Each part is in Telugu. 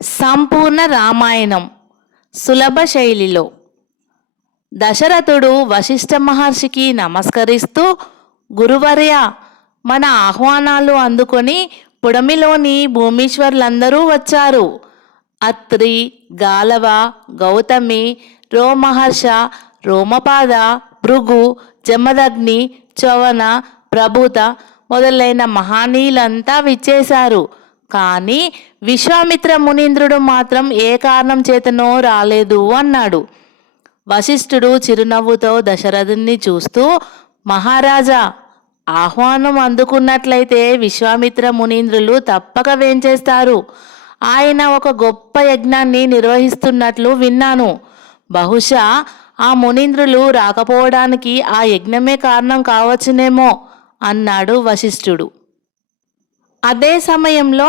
సంపూర్ణ రామాయణం సులభ శైలిలో. దశరథుడు వశిష్ఠ మహర్షికి నమస్కరిస్తూ, గురువర్య, మన ఆహ్వానాలు అందుకొని పుడమిలోని భూమీశ్వర్లందరూ వచ్చారు. అత్రి, గాలవ, గౌతమి, రోమహర్ష, రోమపాద, భృగు, జమదగ్ని, చవన, ప్రభూత మొదలైన మహనీయులంతా విచ్చేశారు. కానీ విశ్వామిత్ర మునీంద్రుడు మాత్రం ఏ కారణం చేతనో రాలేదు అన్నాడు. వశిష్ఠుడు చిరునవ్వుతో దశరథుని చూస్తూ, మహారాజా, ఆహ్వానం అందుకున్నట్లయితే విశ్వామిత్ర మునీంద్రులు తప్పక వేంచేస్తారు. ఆయన ఒక గొప్ప యజ్ఞాన్ని నిర్వహిస్తున్నట్లు విన్నాను. బహుశా ఆ మునీంద్రులు రాకపోవడానికి ఆ యజ్ఞమే కారణం కావచ్చునేమో అన్నాడు వశిష్ఠుడు. అదే సమయంలో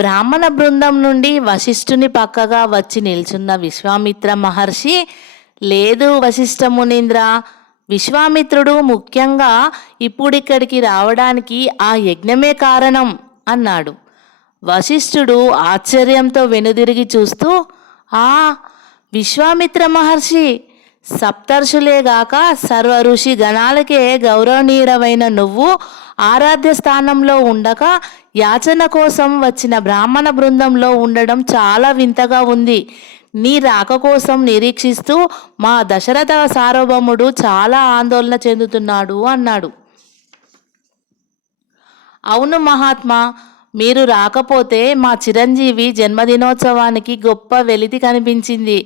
బ్రాహ్మణ బృందం నుండి వశిష్ఠుని పక్కగా వచ్చి నిల్చున్న విశ్వామిత్ర మహర్షి, లేదు వశిష్ఠ మునీంద్ర, విశ్వామిత్రుడు ముఖ్యంగా ఇప్పుడిక్కడికి రావడానికి ఆ యజ్ఞమే కారణం అన్నాడు. వశిష్ఠుడు ఆశ్చర్యంతో వెనుదిరిగి చూస్తూ, ఆ విశ్వామిత్ర మహర్షి, సప్తర్షులేగాక సర్వ ఋషి గణాలకే గౌరవనీయుడవైన నువ్వు ఆరాధ్య స్థానంలో ఉండక యాచన కోసం వచ్చిన బ్రాహ్మణ బృందంలో ఉండడం చాలా వింతగా ఉంది. నీ రాక కోసం నిరీక్షిస్తూ మా దశరథ సార్వభౌముడు చాలా ఆందోళన చెందుతున్నాడు అన్నాడు. అవును మహాత్మా, మీరు రాకపోతే మా చిరంజీవి జన్మదినోత్సవానికి గొప్ప వెలితి కనిపించింది.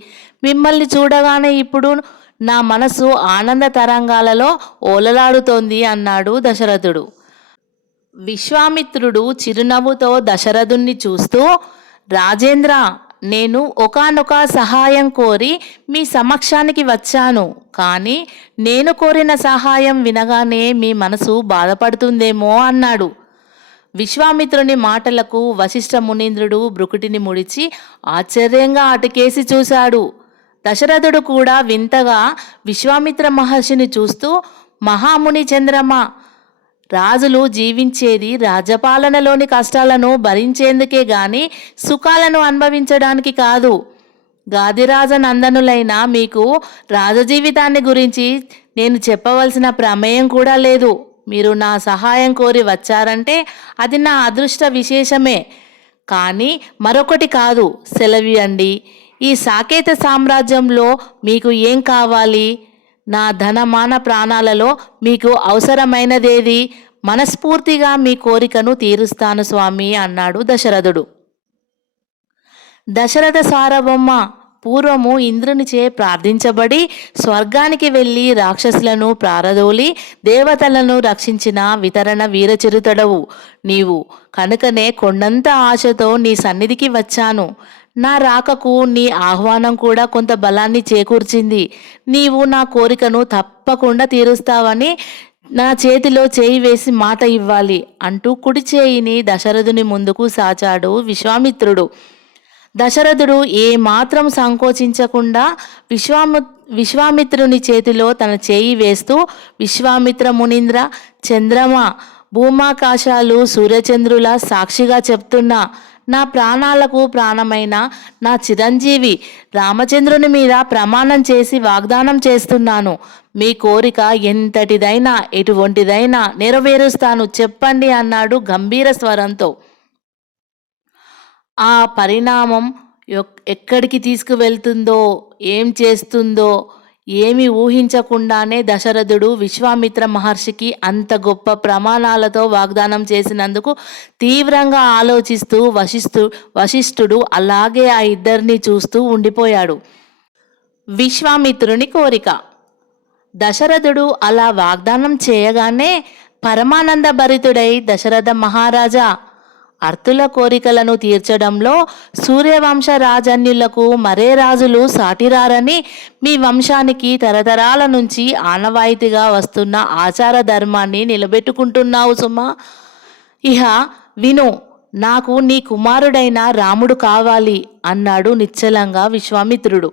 మిమ్మల్ని చూడగానే ఇప్పుడు నా మనసు ఆనంద తరంగాలలో ఓలలాడుతోంది అన్నాడు దశరథుడు. విశ్వామిత్రుడు చిరునవ్వుతో దశరథుణ్ణి చూస్తూ, రాజేంద్ర, నేను ఒకానొక సహాయం కోరి మీ సమక్షానికి వచ్చాను. కానీ నేను కోరిన సహాయం వినగానే మీ మనసు బాధపడుతుందేమో అన్నాడు. విశ్వామిత్రుని మాటలకు వశిష్ఠ మునీంద్రుడు బ్రుకుటిని ముడిచి ఆశ్చర్యంగా అటుకేసి చూశాడు. దశరథుడు కూడా వింతగా విశ్వామిత్ర మహర్షిని చూస్తూ, మహాముని చంద్రమ, రాజులు జీవించేది రాజ్యపాలనలోని కష్టాలను భరించేందుకే గాని సుఖాలను అనుభవించడానికి కాదు. గాదిరాజ నందనులైన మీకు రాజజీవితాన్ని గురించి నేను చెప్పవలసిన ప్రమేయం కూడా లేదు. మీరు నా సహాయం కోరి వచ్చారంటే అది నా అదృష్ట విశేషమే. కానీ మరొకటి కాదు, సెలవియండి. ఈ సాకేత సామ్రాజ్యంలో మీకు ఏం కావాలి? నా ధనమాన ప్రాణాలలో మీకు అవసరమైనదేది? మనస్ఫూర్తిగా మీ కోరికను తీరుస్తాను స్వామి అన్నాడు దశరథుడు. దశరథ సార్వభౌమ, పూర్వము ఇంద్రునిచే ప్రార్థించబడి స్వర్గానికి వెళ్ళి రాక్షసులను ప్రారదోలి దేవతలను రక్షించిన వితరణ వీరచరితుడవు నీవు. కనుకనే కొండంత ఆశతో నీ సన్నిధికి వచ్చాను. నా రాకకు నీ ఆహ్వానం కూడా కొంత బలాన్ని చేకూర్చింది. నీవు నా కోరికను తప్పకుండా తీరుస్తావని నా చేతిలో చేయి వేసి మాట ఇవ్వాలి అంటూ కుడి చేయిని దశరథుని ముందుకు సాచాడు విశ్వామిత్రుడు. దశరథుడు ఏమాత్రం సంకోచించకుండా విశ్వామిత్రుని చేతిలో తన చేయి వేస్తూ, విశ్వామిత్ర మునీంద్ర, చంద్రమ, భూమాకాశాలు సూర్యచంద్రుల సాక్షిగా చెప్తున్నా, నా ప్రాణాలకు ప్రాణమైన నా చిరంజీవి రామచంద్రుని మీద ప్రమాణం చేసి వాగ్దానం చేస్తున్నాను. మీ కోరిక ఎంతటిదైనా ఎటువంటిదైనా నెరవేరుస్తాను, చెప్పండి అన్నాడు గంభీర స్వరంతో. ఆ పరిణామం ఎక్కడికి తీసుకువెళ్తుందో, ఏం చేస్తుందో ఏమి ఊహించకుండానే దశరథుడు విశ్వామిత్ర మహర్షికి అంత గొప్ప ప్రమాణాలతో వాగ్దానం చేసినందుకు తీవ్రంగా ఆలోచిస్తూ వశిష్ఠుడు అలాగే ఆ ఇద్దరిని చూస్తూ ఉండిపోయాడు. విశ్వామిత్రుని కోరిక. దశరథుడు అలా వాగ్దానం చేయగానే పరమానంద భరితుడై, దశరథ మహారాజా, అర్తుల కోరికలను తీర్చడంలో సూర్యవంశ రాజన్యులకు మరే రాజులు సాటిరారని మీ వంశానికి తరతరాల నుంచి ఆనవాయితీగా వస్తున్న ఆచార ధర్మాన్ని నిలబెట్టుకుంటున్నావు సుమా. ఇహ విను, నాకు నీ కుమారుడైన రాముడు కావాలి అన్నాడు నిశ్చలంగా విశ్వామిత్రుడు.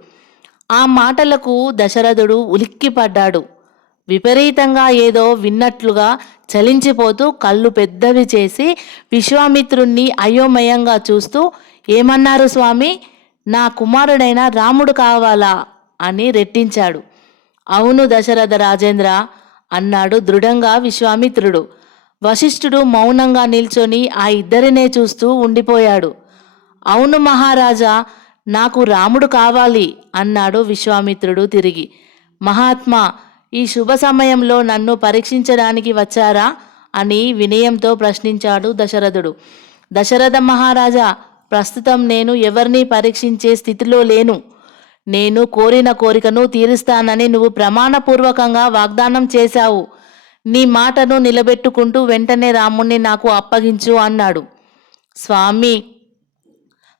ఆ మాటలకు దశరథుడు ఉలిక్కిపడ్డాడు. విపరీతంగా ఏదో విన్నట్లుగా చలించిపోతూ కళ్ళు పెద్దవి చేసి విశ్వామిత్రుణ్ణి అయోమయంగా చూస్తూ, ఏమన్నారు స్వామి? నా కుమారుడైన రాముడు కావాలా అని రెట్టించాడు. అవును దశరథ రాజేంద్ర అన్నాడు దృఢంగా విశ్వామిత్రుడు. వశిష్ఠుడు మౌనంగా నిల్చొని ఆ ఇద్దరినే చూస్తూ ఉండిపోయాడు. అవును మహారాజా, నాకు రాముడు కావాలి అన్నాడు విశ్వామిత్రుడు తిరిగి. మహాత్మా, ఈ శుభ సమయంలో నన్ను పరీక్షించడానికి వచ్చారా అని వినయంతో ప్రశ్నించాడు దశరథుడు. దశరథ మహారాజా, ప్రస్తుతం నేను ఎవరిని పరీక్షించే స్థితిలో లేను. నేను కోరిన కోరికను తీరుస్తానని నువ్వు ప్రమాణపూర్వకంగా వాగ్దానం చేశావు. నీ మాటను నిలబెట్టుకుంటూ వెంటనే రాముణ్ణి నాకు అప్పగించు అన్నాడు. స్వామి,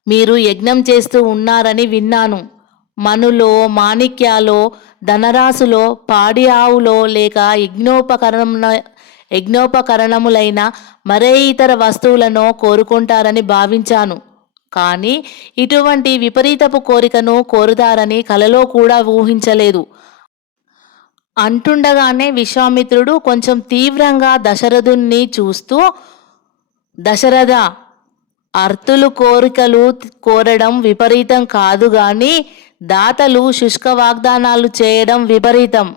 మీరు యజ్ఞం చేస్తూ ఉన్నారని విన్నాను. మనులో, మాణిక్యాలో, ధనరాశులో, పాడి ఆవులో లేక యజ్ఞోపకరణములైన మరే ఇతర వస్తువులను కోరుకుంటారని భావించాను. కానీ ఇటువంటి విపరీతపు కోరికను కోరుతారని కలలో కూడా ఊహించలేదు అంటుండగానే విశ్వామిత్రుడు కొంచెం తీవ్రంగా దశరథుణ్ణి చూస్తూ, దశరథ, అర్తులు కోరికలు కోరడం విపరీతం కాదు గాని దాతలు శుష్క వాగ్దానాలు చేయడం విపరీతం.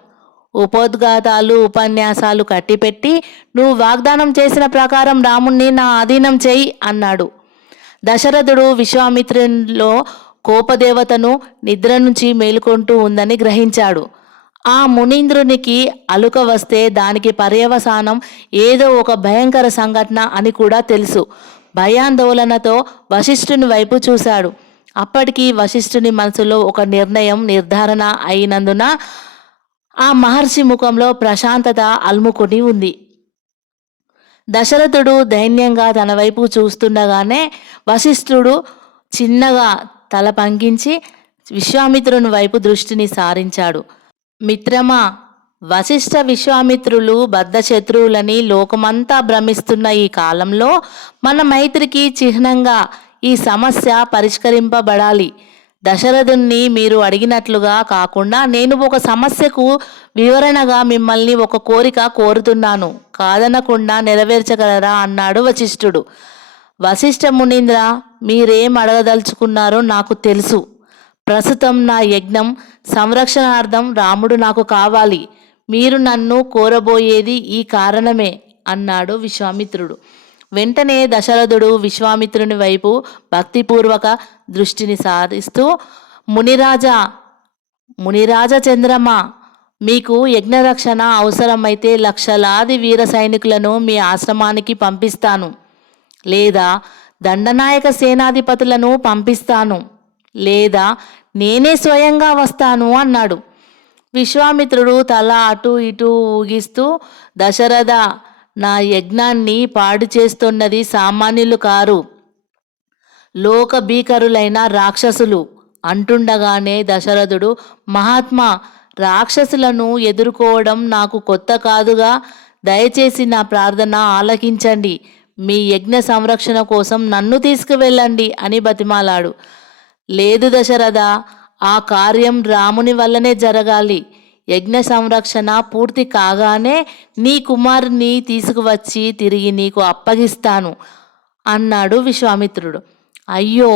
ఉపోద్ఘాతాలు, ఉపన్యాసాలు కట్టిపెట్టి నువ్వు వాగ్దానం చేసిన ప్రకారం రాముణ్ణి నా అధీనం చేయి అన్నాడు. దశరథుడు విశ్వామిత్రునిలో కోపదేవతను నిద్ర నుంచి మేలుకొంటూ ఉందని గ్రహించాడు. ఆ మునీంద్రునికి అలుక వస్తే దానికి పర్యవసానం ఏదో ఒక భయంకర సంఘటన అని కూడా తెలుసు. భయాందోళనతో వశిష్ఠుని వైపు చూశాడు. అప్పటికి వశిష్ఠుని మనసులో ఒక నిర్ధారణ అయినందున ఆ మహర్షి ముఖంలో ప్రశాంతత అలుముకొని ఉంది. దశరథుడు దైన్యంగా తన వైపు చూస్తుండగానే వశిష్ఠుడు చిన్నగా తల పంకించి విశ్వామిత్రుని వైపు దృష్టిని సారించాడు. మిత్రమా, వశిష్ఠ విశ్వామిత్రులు బద్ధశత్రువులని లోకమంతా భ్రమిస్తున్న ఈ కాలంలో మన మైత్రికి చిహ్నంగా ఈ సమస్య పరిష్కరింపబడాలి. దశరథుణ్ణి మీరు అడిగినట్లుగా కాకుండా నేను ఒక సమస్యకు వివరణగా మిమ్మల్ని ఒక కోరిక కోరుతున్నాను. కాదనకుండా నెరవేర్చగలరా అన్నాడు వశిష్ఠుడు. వశిష్ఠ మునీంద్ర, మీరేం అడగదలుచుకున్నారో నాకు తెలుసు. ప్రస్తుతం నా యజ్ఞం సంరక్షణార్థం రాముడు నాకు కావాలి. మీరు నన్ను కోరబోయేది ఈ కారణమే అన్నాడు విశ్వామిత్రుడు. వెంటనే దశరథుడు విశ్వామిత్రుని వైపు భక్తిపూర్వక దృష్టిని సారిస్తూ, మునిరాజ చంద్రమా, మీకు యజ్ఞరక్షణ అవసరమైతే లక్షలాది వీర సైనికులను మీ ఆశ్రమానికి పంపిస్తాను, లేదా దండనాయక సేనాధిపతులను పంపిస్తాను, లేదా నేనే స్వయంగా వస్తాను అన్నాడు. విశ్వామిత్రుడు తల అటు ఇటు ఊగిస్తూ, దశరథ, నా యజ్ఞాన్ని పాడు చేస్తున్నది సామాన్యులు కారు, లోక భీకరులైన రాక్షసులు అంటుండగానే దశరథుడు, మహాత్మా, రాక్షసులను ఎదుర్కోవడం నాకు కొత్త కాదుగా. దయచేసి నా ప్రార్థన ఆలకించండి. మీ యజ్ఞ సంరక్షణ కోసం నన్ను తీసుకువెళ్ళండి అని బతిమాలాడు. లేదు దశరథ, ఆ కార్యం రాముని వల్లనే జరగాలి. యజ్ఞ సంరక్షణ పూర్తి కాగానే నీ కుమారుని తీసుకువచ్చి తిరిగి నీకు అప్పగిస్తాను అన్నాడు విశ్వామిత్రుడు. అయ్యో,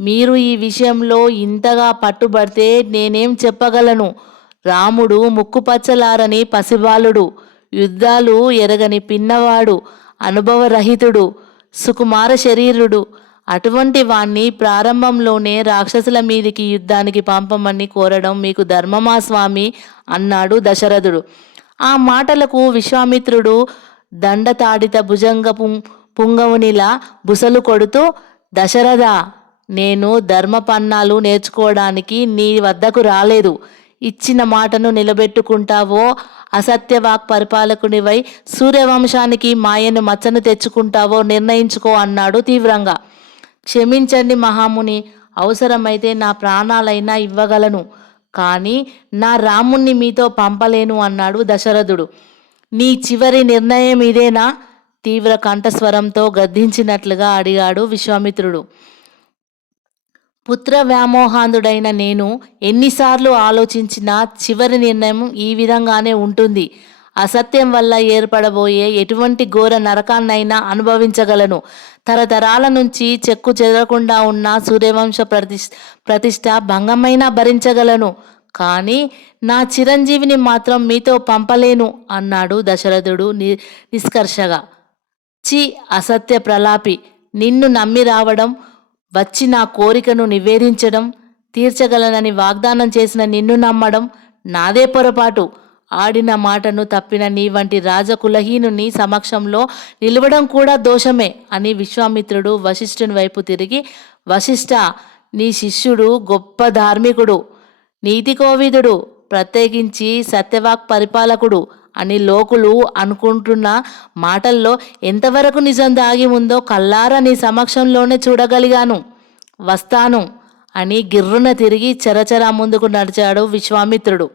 మీరు ఈ విషయంలో ఇంతగా పట్టుబడితే నేనేం చెప్పగలను? రాముడు ముక్కుపచ్చలారని పసిబాలుడు, యుద్ధాలు ఎరగని పిన్నవాడు, అనుభవరహితుడు, సుకుమార శరీరుడు. అటువంటి వాణ్ణి ప్రారంభంలోనే రాక్షసుల మీదికి యుద్ధానికి పంపమని కోరడం మీకు ధర్మమా స్వామి అన్నాడు దశరథుడు. ఆ మాటలకు విశ్వామిత్రుడు దండతాడిత భుజంగ పుంగవునిలా బుసలు కొడుతూ, దశరథ, నేను ధర్మపన్నాలు నేర్చుకోవడానికి నీ వద్దకు రాలేదు. ఇచ్చిన మాటను నిలబెట్టుకుంటావో అసత్యవాక్ పరిపాలకునివై సూర్యవంశానికి మాయను మచ్చను తెచ్చుకుంటావో నిర్ణయించుకో అన్నాడు తీవ్రంగా. క్షమించండి మహాముని, అవసరమైతే నా ప్రాణాలైనా ఇవ్వగలను, కానీ నా రాముణ్ణి మీతో పంపలేను అన్నాడు దశరథుడు. నీ చివరి నిర్ణయం ఇదేనా? తీవ్ర కంఠస్వరంతో గద్దించినట్లుగా అడిగాడు విశ్వామిత్రుడు. పుత్ర వ్యామోహాంధుడైన నేను ఎన్నిసార్లు ఆలోచించినా చివరి నిర్ణయం ఈ విధంగానే ఉంటుంది. అసత్యం వల్ల ఏర్పడబోయే ఎటువంటి ఘోర నరకాన్నైనా అనుభవించగలను. తరతరాల నుంచి చెక్కు చెదరకుండా ఉన్న సూర్యవంశ ప్రతిష్ట భంగమైనా భరించగలను, కానీ నా చిరంజీవిని మాత్రం మీతో పంపలేను అన్నాడు దశరథుడు నిష్కర్షగా. చి అసత్య ప్రలాపి, నిన్ను నమ్మి రావడం, వచ్చి నా కోరికను నివేదించడం, తీర్చగలనని వాగ్దానం చేసిన నిన్ను నమ్మడం నాదే పొరపాటు. ఆడిన మాటను తప్పిన నీ వంటి రాజకులహీనుని సమక్షంలో నిలవడం కూడా దోషమే అని విశ్వామిత్రుడు వశిష్ఠుని వైపు తిరిగి, వశిష్ఠ, నీ శిష్యుడు గొప్ప ధార్మికుడు, నీతికోవిదుడు, ప్రత్యేకించి సత్యవాక్ పరిపాలకుడు అని లోకులు అనుకుంటున్న మాటల్లో ఎంతవరకు నిజం దాగి ఉందో కల్లారా నీ సమక్షంలోనే చూడగలిగాను. వస్తాను అని గిర్రున తిరిగి చరచరా ముందుకు నడిచాడు విశ్వామిత్రుడు.